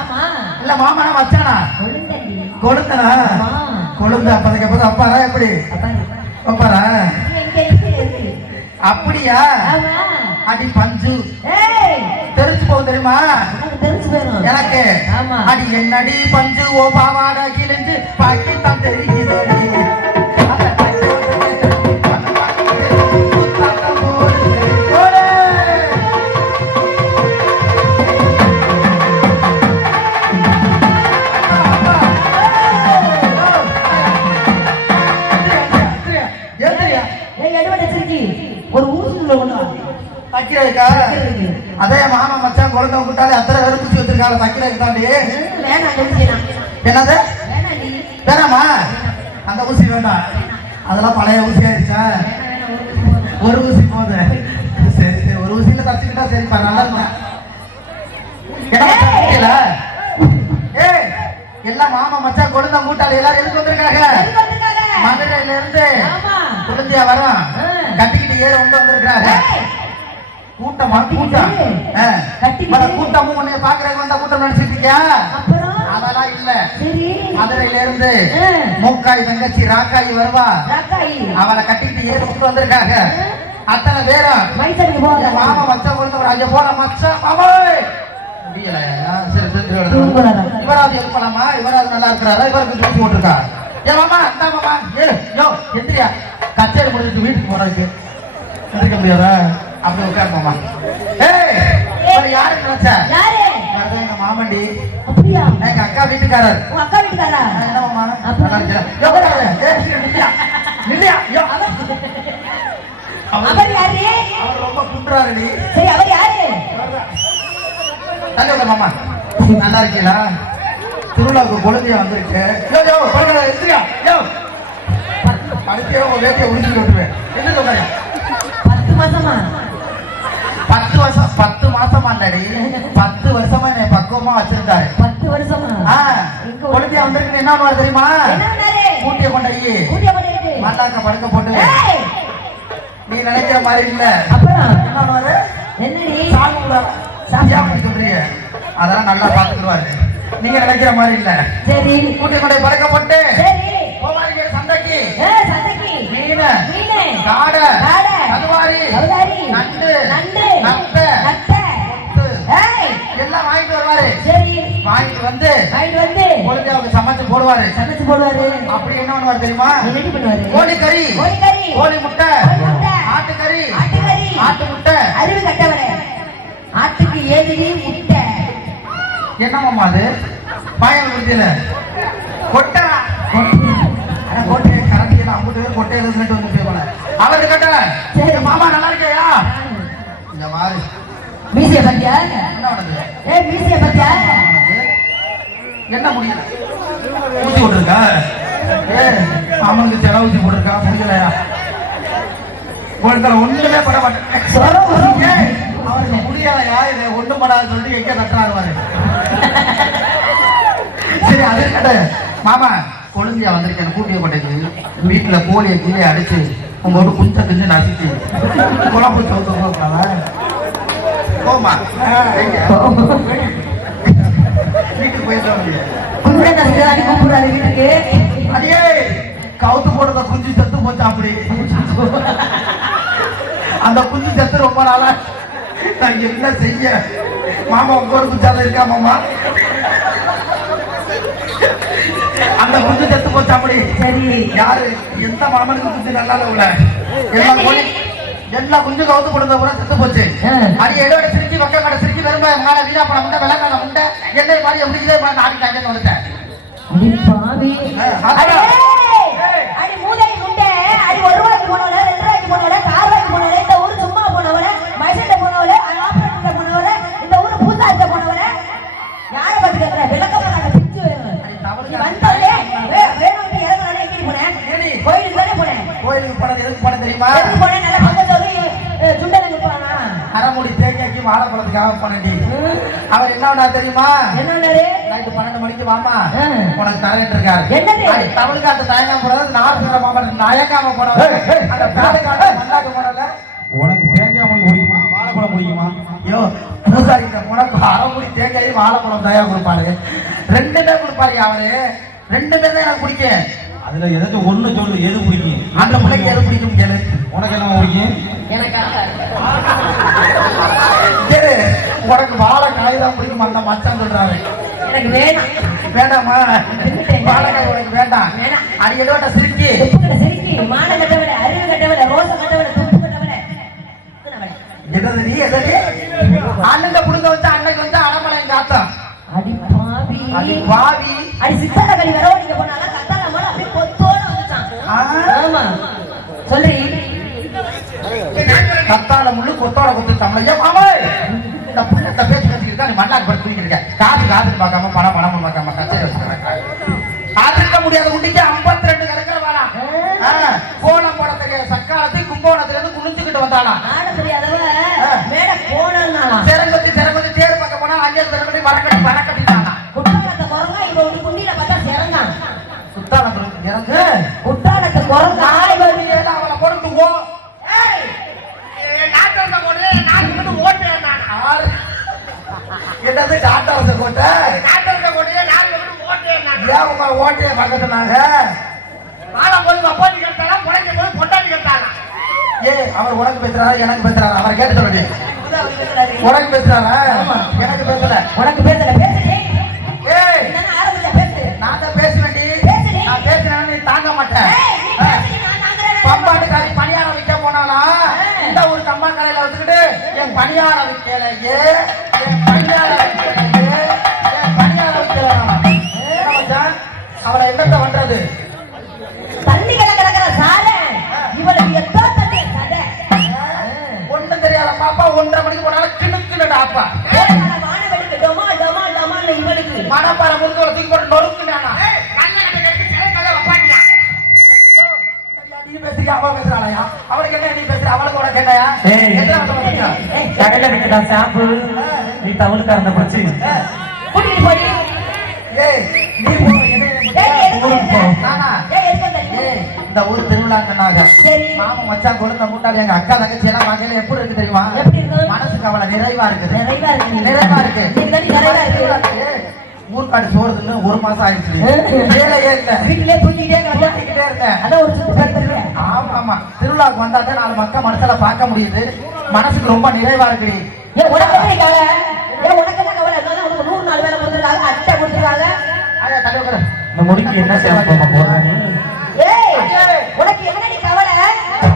ஆமா. இல்ல மாமனா கொடுத்தனா? ஆமா. கொழுந்து அப்பதுக்கு அப்பது அப்பாரா எப்படி? அப்பா அப்பாரா அப்படியா? அடி பஞ்சு. தெரிஞ்சு போகும் தெரியுமா? தெரிஞ்சு போயிரும். எனக்கு. ஆமா. அடி என்னடி பஞ்சு? ஓ பாவாட கிழிஞ்சு பாக்கித்தான் தெரியுது. அதே மாமா மச்சான் குழந்தை விட்டாலே அத்தனை கருப்புச்சி வச்சிருக்காங்க. தைக்கிறதுக்கு தாண்டி. என்னது? வேணாம் அந்த ஊசி வேண்டாம். அதெல்லாம் பழைய ஊசி ஆயிடுச்சா? ஒரு ஊசி போகுது சரி சரி. ஒரு ஊசியில தச்சுக்கிட்டா சரி பா நல்லா இருக்கும் என்ன? ஏய்! எல்லாம் மாமா மச்சான் கொடுந்த மூட்டாளி எல்லாரும் எதுக்கு வந்திருக்காங்க? மதுரையில இருந்து. குழந்தையா வரோம். கட்டிக்கிட்டு ஏறி வந்து வந்திருக்காங்க கூட்டமா கூட்டம் கூட்டமும் உன்னைய பாக்குறதுக்கு வந்த கூட்டம் நினைச்சிட்டு இருக்கியா அதெல்லாம் இல்ல. மதுரையில இருந்து. மூக்காய் தங்கச்சி ராக்காய் வருவா? அவளை கட்டிட்டு ஏறி வந்து வந்திருக்காங்க. அத்தனை பேரும் மாமா மச்சான் கொடுத்தவர் அங்க போன மச்சான் மாமாய்! முடியல. சரி சரி? இவராது நல்லா இருக்கிறாரா? இவருக்கு தூக்கி போட்டிருக்கா? ஏ மாமா இந்த மாமா. ஏ யோ எந்திரியா. கச்சேரி முடிஞ்சிட்டு வீட்டுக்கு போறதுக்கு. எந்திரிக்க முடியாதா? அப்படி உட்கார் மாமா. ஏய் யாரு இவர்தான் எங்க மாமண்டி. அப்படியா? எங்க அக்கா வீட்டுக்காரர். உன் அக்கா வீட்டுக்காரா ஆ, என்ன மாமா? அப்புறம்? நல்லா இருக்கியா? யோ, உட்காரு. ஏய், நில்லையா? நில்லையா? யோ. அவர் யாரு? அவர் ரொம்ப குன்றாரு நீ சரி அவர் யாரு? தள்ளி விட மாமா. நல்லா இருக்கீங்களா? திருவிழாவுக்கு குழந்தையா வந்திருக்கு யோ யோ பரவாயில்ல யோ. படுத்தியா உங்க வேட்டியை உறிஞ்சி விட்டுருவேன். என்ன பத்து மாசமா? பத்து வருஷம் பத்து மாசமா இல்லடி பத்து வருஷமா என்னை பக்குவமா வச்சிருந்தாரு. பத்து வருஷமா? குழந்தையா வந்திருக்கு என்ன பண்ணுவாரு தெரியுமா? கூட்டிய கொண்டாயி கூட்டிய பண்ணிருக்கு மாட்டாக்க படுக்க போட்டு. நீ நினைக்கிற மாதிரி இல்ல. என்ன சொல்றீங்க? அதெல்லாம் நல்லா பாத்துக்குவாரு நீங்க நினைக்கிற மாதிரி இல்ல. சரி. கூட்டி கொண்டை பறக்க போட்டு. சந்தைக்கு மீன். காடை, கதுவாரி எல்லாம் வாங்கிட்டு வருவாரு. சரி. வாங்கிட்டு வந்து வாங்கிட்டு வந்து. பொழுது அவங்க சமைச்சு போடுவாரு. சமைச்சு போடுவாரு. அப்படி என்ன பண்ணுவாரு தெரியுமா? ரெடி பண்ணுவாரு? கோழி கறி கோழி கறி கோழி முட்டை ஆட்டுக்கறி. ஆட்டுக்கறி. ஆட்டு முட்டை. அறிவு கட்டவரே. ஆட்டுக்கு ஏதிரி முட்டை. என்னமாமா அது? கொட்டை கொட்டை. பத்தியா ஏ மீசிய பத்தியா என்ன முடியல ஊசி போட்டிருக்கா ஏ ஊசி போட்டிருக்கா முடியலையா ஒருத்தர் ஒண்ணுமே பண்ண மாட்டேன் அவருக்கு முடியலையா இதை ஒண்ணும் பண்ணாத சொல்லிட்டு எங்க கட்டுறாரு சரி அது கடை மாமா கொழுந்தியா வந்திருக்கேன் கூட்டிய கொட்டைக்கு வீட்டுல கோழியை கீழே அடிச்சு உங்களோட குஞ்ச கிஞ்சு நசிச்சு குழம்பு சவுத்து போமா? வீட்டுக்கு முடியாது அடியே. கவுத்து போடுறத குஞ்சு செத்து போச்சு அப்படி? அந்த குஞ்சு செத்து ரொம்ப நாளா. நான் என்ன செய்ய? மாமா உங்க ஒரு குஞ்சால இருக்கா மாமா? அந்த குஞ்சு செத்து போச்சு அப்படி? சரி. யாரு? எந்த மாமனுக்கு குஞ்சு நல்லா இல்ல. எல்லா கோழி எல்லா குஞ்சு கவுத்து போடுறத கூட செத்து போச்சு. அடி எடோட சிரிச்சு வக்க கடை சிரிச்சு வெறும் மாலை வீணா பணம் முண்டை வெள்ளக்கால முண்டை என்ன மாதிரி எப்படி இதே மாதிரி நாடி தாங்க வந்துட்டேன் கோயிலுக்கு போனது எதுக்கு போன தெரியுமா எதுக்கு போனேன் நல்ல பக்கம் சொல்லி சுண்டலுக்கு போனா அரைமுடி தேங்காய்க்கு வாழைப்பழத்துக்காக போனடி அவர் என்ன பண்ணா தெரியுமா? என்னன்னாரு? நைட்டு பன்னெண்டு மணிக்கு வாமா. உனக்கு தரேன் இருக்காரு? அடி, தமிழ்காட்டு தயங்காம நார் சொல்ற மாமா நயக்காம அந்த பேருக்காட்டு மல்லாக்க போனல உனக்கு தேங்காய் வாழை வாழைப்பழம் பிடிக்குமா ஐயோ பூசாரிட்ட உனக்கு அரைமுடி தேங்காய் வாழைப்பழம் தயா கொடுப்பாரு. ரெண்டுமே கொடுப்பாரு அவரு? ரெண்டுமே தான் எனக்கு பிடிக்கும். அதுல ஏதாச்சும் ஒண்ணு சொல்லு எது பிடிக்கும்? அந்த பிள்ளைக்கு எது பிடிக்கும் கேளு. உனக்கு என்ன பிடிக்கும் எனக்கா உனக்கு வாழைக்காய் தான் பிடிக்கும் அந்த மச்சான் சொல்றாரு. எனக்கு வேணாம். வேண்டாமா வாழைக்காய் உனக்கு வேண்டாம். அடியோட சிரிக்கி. சிரிக்கி. மான கட்டவள அறிவு கட்டவள ரோச கட்டவள துப்பு என்னது நீ என்னது? அண்ணங்க புடுங்க வந்து அன்னைக்கு வந்து அடமலை காத்தம் அடி பாவி. அடி நீங்க ஆமா சொல்றீ கத்தால முள்ளு கொத்தோட கொத்து தமிழையா மாமா! இந்த புள்ள இந்த பேச்சு கத்திக்கிட்டு மண்ணாக்கு படுத்து குடிக்கிறீங்க காது காது பார்க்காம பணம் பணம் பார்க்காம கச்சை காத்திருக்க முடியாத குண்டிக்கு ஐம்பத்தி ரெண்டு கணக்கில் வேணாம் கோணம் போடத்துக்கு சக்காலத்தை கும்போணத்துல இருந்து குளிச்சுக்கிட்டு வந்தானா? உங்க ஓட்டையை பக்கத்துனாங்க ஏ அவர் உனக்கு பேசுறாரா எனக்கு பேசுறாரா? அவரை கேட்டு சொல்லி உனக்கு பேசுறாரா? எனக்கு பேசல. உனக்கு பேசல ஏய் நான் தான் பேசுவேன்டி. பேசுடி. நான் பேசுறேன் நீ தாங்க மாட்டேன். பம்பாட்டு காரி பணியாரம் விற்க போனாலா இந்த ஒரு கம்பா கடையில வச்சுக்கிட்டு என் பணியாரம் விற்கலையே. என் பணியாரம் விற்கலையே. அவளை என்னத்த பண்றது? தண்ணி கலக்கற சார இவளுக்கு எத்தோ தண்ணி? சதை. ஒண்ணும் தெரியாத பாப்பா ஒன்றரை மணிக்கு போனாலும் கிணுக்குனடா அப்பா. வானவெடுக்கு டொமா டொமா டொமான்னு இவளுக்கு. மனப்பாறை முருகை தூக்கி போட்டு நொறுக்குனானா? நீ பேசுறியா? அவ பேசுறாளையா? அவளுக்கு என்ன நீ பேசுற? அவளுக்கு? கடையில ஷாம்பு நீ தவளுக்காரனை பிடிச்சி. கூட்டிட்டு ஏய் நீ போ ஊருக்கு போ. இந்த ஊர் திருவிழாங்கன்னாங்க சரி. மாமன் மச்சான் கொழுந்த மூட்டாளி எங்க அக்கா தங்கச்சி எல்லாம் வகையில எப்படி இருக்கு தெரியுமா? மனசுக்கு அவளை நிறைவா இருக்குது நிறைவா இருக்கு. நிறைவா இருக்கு. ஊர்க்காடு சோறுன்னு ஒரு மாசம் ஆயிடுச்சு வேலையே இல்ல வீட்டிலே தூக்கிட்டே கிடப்பா. ஓட்டிக்கிட்டே இருந்தேன் அதான் ஒரு சுத்து படுத்துருவேன். ஆமா ஆமா திருவிழாவுக்கு வந்தா தான் நாலு மக்கள் மனசுல பார்க்க முடியுது மனசுக்கு ரொம்ப நிறைவா இருக்கு ஏன் உனக்கு என்ன கவலை? ஏன் உனக்கு முடிக்கு என்ன சேவை பண்ண போற நீ ஏய், உனக்கு என்னடி கவலை?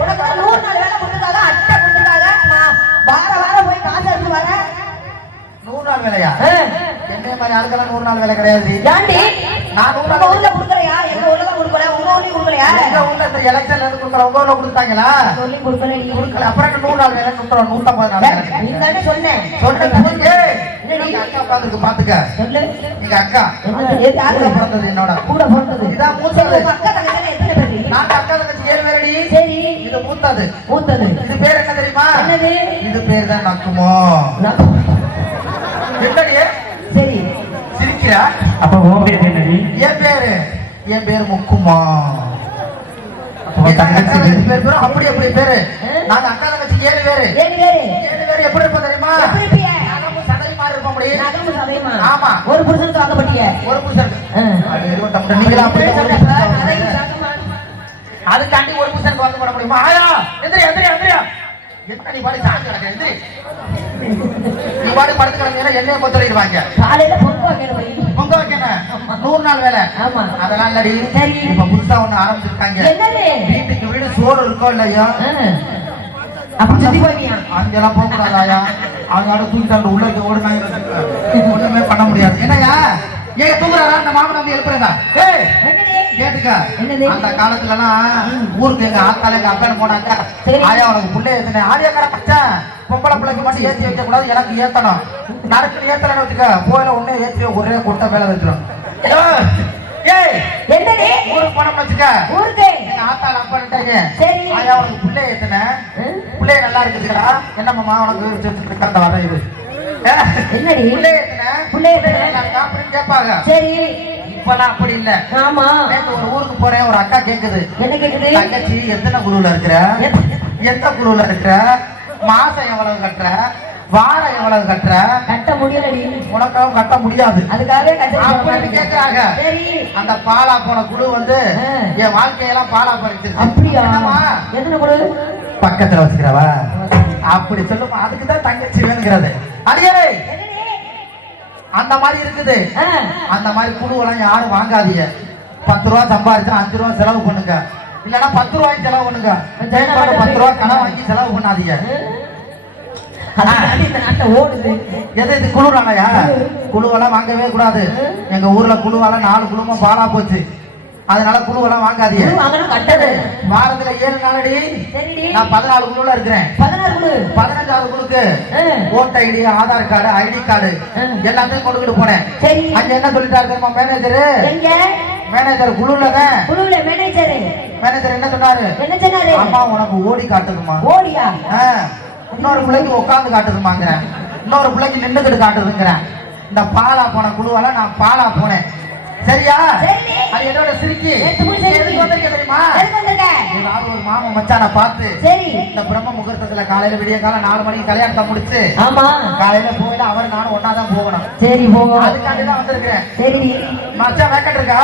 உனக்கு நூறு நாள் வேலை கொடுத்துருக்காங்க, அட்டை கொடுத்துருக்காங்க. நான் வார வாரம் போய் காசு எடுத்து வரேன். நூறு நாள் வேலையா ஆ. என்னைய மாதிரி ஆளுக்கெல்லாம் நூறு நாள் வேலை கிடையாது ஏன்டி? நான் நூறு நாள் ஊர்ல கொடுக்கலையா? எங்க ஊர்ல தான் கொடுக்கல. உங்க ஊர்லயும் கொடுக்கலையா? எங்க ஊர்ல இந்த எலெக்ஷன்ல இருந்து கொடுக்குற உங்க ஊர்ல கொடுத்தாங்களா? ஊர்லயும் கொடுக்கலடி. கொடுக்கல. அப்புறம் நூறு நாள் வேலை நூற்றம்பது நூற்றம்பது நாள் வேலை நீ தானே சொன்னேன். எங்க அக்கா பாத்துக்க சொல்லு. எங்க அக்கா? கூட பிறந்தது என்னோட? கூட பிறந்தது. இதான் மூத்தது. உங்க அக்கா தங்கச்சி? நாங்க ஏழு பேரடி சரி. இது மூத்தது. மூத்தது. இது பேர் என்ன தெரியுமா? என்னது? இது பேர் தான் நக்குமோ. நான்- என்னடி சரி. சிரிக்கிறா? அப்ப உன் பேர் என்னடி என் பேரு? என் பேர் முக்குமா அப்ப எங்க உன் அக்கா தங்கச்சி தங்கச்சி பேரு? பேர் பேரு அப்படி அப்படி பேரு நாங்க அக்கா தங்கச்சி ஏழு பேரு. ஏழு பேரு. ஏழு பேரு எப்படி இருப்போம் தெரியுமா? நகமும் சதையும் இருப்போம் முடியும். நகமும் சதையுமா? ஆமா. ஒரு புருஷனுக்கு வாங்கப்பட்டிய? ஒரு. நீங்களா புருஷனுக்கு? அதுக்காண்டி ஒரு புருஷனுக்கு வந்து போட முடியுமா? ஆயா எந்திரி எந்திரி எந்திரியா. என்ன நீ பாடி சாஞ்சு கிடக்க எந்திரி நீ பாடி படுத்து கிடந்தீங்கன்னா என்னைய கொத்தளிடுவாங்க காலையில பொறுப்பா கேடு வை. உங்க வைக்கன நூறு நாள் வேலை ஆமா. அதெல்லாம் இல்லடி சரி. இப்ப புதுசா ஒண்ணு ஆரம்பிச்சிருக்காங்க என்னது? வீட்டுக்கு வீடு சோறு இருக்கோ இல்லையோ. அப்ப சுத்தி போவியா? அங்கெல்லாம் போக கூடாதாயா அவங்க ஆட தூக்கிட்டாங்க உள்ள ஓடுனாங்க ஒண்ணுமே பண்ண முடியாது என்னய்யா ஏன் தூங்குறாரா அந்த மாமன் வந்து எழுப்புறதா ஏய் என்னடி? கேட்டுக்க? அந்த காலத்துல எல்லாம் ஊருக்கு எங்க ஆத்தால எங்க அக்கா போனாங்க. ஆயா உனக்கு புள்ளை ஏத்துனேன் ஆரியா கடை பச்சேன் பொம்பளை பிள்ளைக்கு மட்டும் ஏத்தி வைக்க கூடாது எனக்கு ஏத்தணும் நறுக்கு ஏத்தலன்னு வச்சுக்க போயில ஒண்ணே ஏத்தி ஒரே குட்டை மேல வச்சிடும் ஏய் என்னடி? ஊருக்கு போனோம்னு வச்சுக்க ஊருக்கு. எங்க ஆத்தால அப்பன்ட்டாங்க சரி. ஆயா உனக்கு புள்ளை ஏத்துனேன் ஆ? புள்ளைய நல்லா இருக்குதுடா என்னம்மா உனக்கு வர இது என்னடி? கேட்பாங்க. சரி. இப்பெல்லாம் அப்படி இல்ல. ஆமா. ஒரு ஊருக்கு போறேன் ஒரு அக்கா கேக்குது. என்ன கேக்குது? தங்கச்சி எத்தனை குழுல இருக்கிற? எந்த குழுல இருக்கிற? மாசம் எவ்வளவு கட்டுற? வாரம் எவ்வளவு கட்டுற? கட்ட முடியலடி. உனக்காகவும் கட்ட முடியாது. அதுக்காகவே கட்ட அப்படின்னு கேக்குறாங்க. அந்த பாலா போன குழு வந்து. என் வாழ்க்கையெல்லாம் பாலா பறிச்சிருச்சு அப்படியா? எத்தனை கொடு பக்கத்துல வச்சுக்கிறவா? அப்படி சொல்லுமா அதுக்கு தான் தங்கச்சி வேணுங்கிறது. அடியே அந்த மாதிரி இருக்குது. அந்த மாதிரி குழுவெல்லாம் யாரும் வாங்காதீங்க. பத்து ரூபா சம்பாதிச்சா அஞ்சு ரூபா செலவு பண்ணுங்க. இல்லைன்னா பத்து ரூபாய்க்கு செலவு பண்ணுங்க. தேவைப்பட்ட பத்து ரூபா கடன் வாங்கி செலவு பண்ணாதீங்க. எது இது குழுறாங்கயா குழுவெல்லாம் வாங்கவே கூடாது. எங்க ஊர்ல குழுவெல்லாம் நாலு குழுமம் பாலா போச்சு. அதனால குழுவெல்லாம் வாங்காதீங்க. வாரத்துல ஏழு நாளடி. நான் பதினாலு குழுல இருக்கிறேன். பதினஞ்சாவது குழுக்கு vote ID Aadhaar card ID card எல்லாத்தையும் கொண்டுகிட்டு போனேன். அங்க என்ன சொல்லிட்டாரு தெரியுமா மேனேஜர் மேனேஜர் குழுல தான் குழுவுல மேனேஜர் மேனேஜர் என்ன சொன்னாரு? என்ன சொன்னாரு? அம்மா உனக்கு ஓடி காட்டுதுமா ஓடியா? இன்னொரு பிள்ளைக்கு உட்காந்து காட்டுதுமாங்கிறேன் இன்னொரு பிள்ளைக்கு நின்னுக்கிட்டு காட்டுதுங்கிறேன். இந்த பாலா போன குழுவால நான் பாலா போனேன். சரியா? சரி. அது என்னோட சிரிக்கி. எதுக்கு வந்திருக்க தெரியுமா? ஒரு மாமா மச்சான பார்த்து சரி. இந்த பிரம்ம முகூர்த்தத்துல காலையில விடிய காலம் நாலு மணிக்கு கல்யாணத்தை முடிச்சு ஆமா. காலையில போயிட்டு அவர் நானும் ஒன்னா தான் போகணும். சரி போகும் அதுக்காண்டி தான் வந்திருக்கிறேன். சரி மச்சான் வேக்கட் இருக்கா?